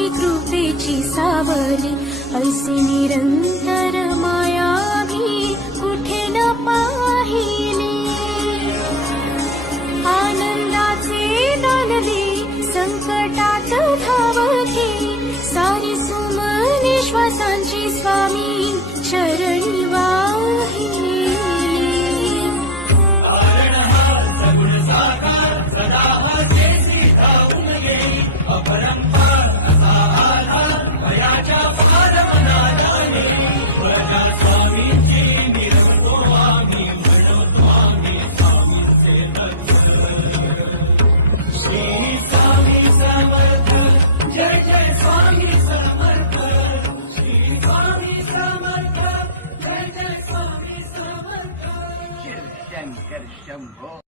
स्वामी कृपेची सावली, ऐसी निरंतर माया भी कुठे न पाहिली. आनंदाचे दानले संकटात धावके, सारी सुमने श्वासांची स्वामी चरणी वाहिली. शंकर शंभो.